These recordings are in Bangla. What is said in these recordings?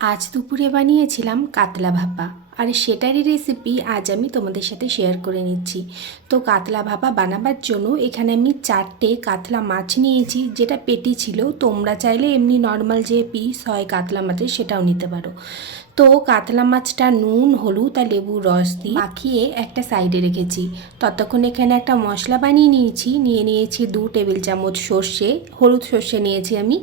আজ দুপুরে বানিয়েছিলাম কাতলা ভাপা। আর সেটারই রেসিপি আজ আমি তোমাদের সাথে শেয়ার করে নিচ্ছি। তো কাতলা ভাপা বানাবার জন্য এখানে আমি চারটে কাতলা মাছ নিয়েছি, যেটা পেটি ছিল। তোমরা চাইলে এমনি নর্মাল যে পিস হয় কাতলা মাছের সেটাও নিতে পারো। তো কাতলা মাছটা নুন, হলুদ আর লেবুর রস দিয়ে মাখিয়ে একটা সাইডে রেখেছি। ততক্ষণ এখানে একটা মশলা বানিয়ে নিয়েছি। নিয়ে নিয়েছি দু টেবিল চামচ সর্ষে, হলুদ সর্ষে নিয়েছি আমি।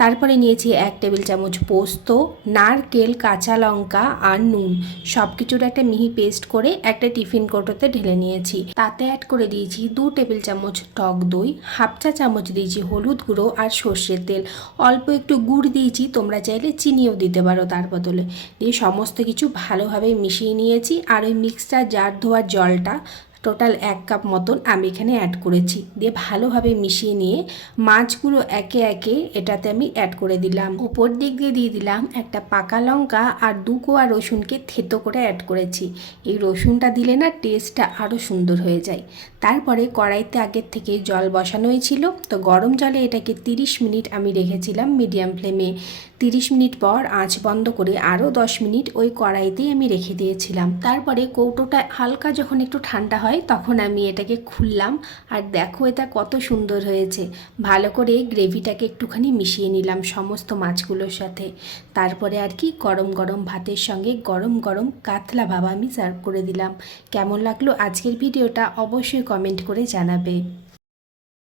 তারপরে নিয়েছি এক টেবিল চামচ পোস্ত, নারকেল, কাঁচা লঙ্কা আর নুন। সব কিছুর একটা মিহি পেস্ট করে একটা টিফিন কৌটোতে ঢেলে নিয়েছি। তাতে অ্যাড করে দিয়েছি দু টেবিল চামচ টক দই, হাফ চা চামচ দিয়েছি হলুদ গুঁড়ো আর সর্ষের তেল। অল্প একটু গুড় দিয়েছি, তোমরা চাইলে চিনিও দিতে পারো তার বদলে। দিয়ে সমস্ত কিছু ভালোভাবে মিশিয়ে নিয়েছি আর ওই মিক্সচার জার ধোয়ার জলটা টোটাল এক কাপ মতন আমি এখানে অ্যাড করেছি। দিয়ে ভালোভাবে মিশিয়ে নিয়ে মাছগুলো একে একে এটাতে আমি অ্যাড করে দিলাম। উপর দিক দিয়ে দিয়ে দিলাম একটা পাকা লঙ্কা আর দু কোয়া রসুনকে থেতো করে অ্যাড করেছি। এই রসুনটা দিলে না টেস্টটা আরও সুন্দর হয়ে যায়। তারপরে কড়াইতে আগের থেকে জল বসানোই ছিল। তো গরম জলে এটাকে তিরিশ মিনিট আমি রেখেছিলাম মিডিয়াম ফ্লেমে তিরিশ মিনিট পর আঁচ বন্ধ করে আরও দশ মিনিট ওই কড়াইতেই আমি রেখে দিয়েছিলাম। তারপরে কৌটোটা হালকা যখন একটু ঠান্ডা হয়, তখন আমি এটাকে খুললাম আর দেখো এটা কত সুন্দর হয়েছে। ভালো করে গ্রেভিটাকে একটুখানি মিশিয়ে নিলাম সমস্ত মাছগুলোর সাথে। তারপরে আর কি গরম গরম ভাতের সঙ্গে গরম গরম কাতলা ভাবা আমি সার্ভ করে দিলাম। কেমন লাগল আজকের ভিডিওটা অবশ্যই কমেন্ট করে জানাবে।